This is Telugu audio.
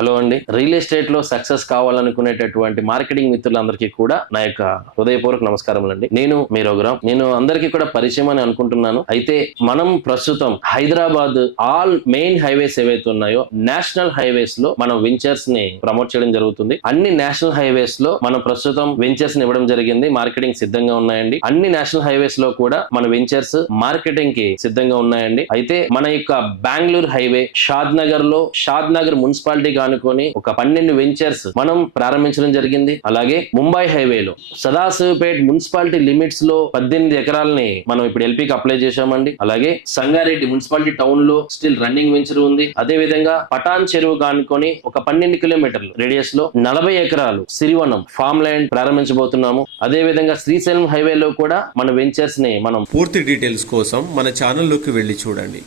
హలో అండి. రియల్ ఎస్టేట్ లో సక్సెస్ కావాలనుకునేటటువంటి మార్కెటింగ్ మిత్రులందరికీ కూడా నా యొక్క హృదయపూర్వక నమస్కారములండి. నేను మీ రఘురాం. నేను అందరికీ కూడా పరిచయం అని అనుకుంటున్నాను. అయితే మనం ప్రస్తుతం హైదరాబాద్ ఆల్ మెయిన్ హైవేస్ ఏవైతే ఉన్నాయో నేషనల్ హైవేస్ లో మనం వెంచర్స్ ని ప్రమోట్ చేయడం జరుగుతుంది. అన్ని నేషనల్ హైవేస్ లో మనం ప్రస్తుతం వెంచర్స్ ని ఇవ్వడం జరిగింది. మార్కెటింగ్ సిద్ధంగా ఉన్నాయండి. అన్ని నేషనల్ హైవేస్ లో కూడా మన వెంచర్స్ మార్కెటింగ్ కి సిద్ధంగా ఉన్నాయండి. అయితే మన యొక్క బెంగళూరు హైవే షాద్ నగర్ మున్సిపాలిటీ అనుకొని ఒక 12 వెంచర్స్ మనం ప్రారంభించడం జరిగింది. అలాగే ముంబై హైవేలో సదాశివపేట్ మున్సిపాలిటీ లిమిట్స్ లో 18 ఎకరాలని మనం ఇప్పుడు ఎల్పీకి అప్లై చేశామండి. అలాగే సంగారెడ్డి మున్సిపాలిటీ టౌన్ లో స్టిల్ రన్నింగ్ వెంచర్ ఉంది. అదే విధంగా పటాన్ చెరువు కానుకొని ఒక 12 కిలోమీటర్లు రేడియస్ లో 40 ఎకరాలు సిరివనం ఫామ్ ల్యాండ్ ప్రారంభించబోతున్నాము. అదే విధంగా శ్రీశైలం హైవేలో కూడా మన వెంచర్స్ ని మనం పూర్తి డీటెయిల్స్ కోసం మన ఛానల్లోకి వెళ్ళి చూడండి.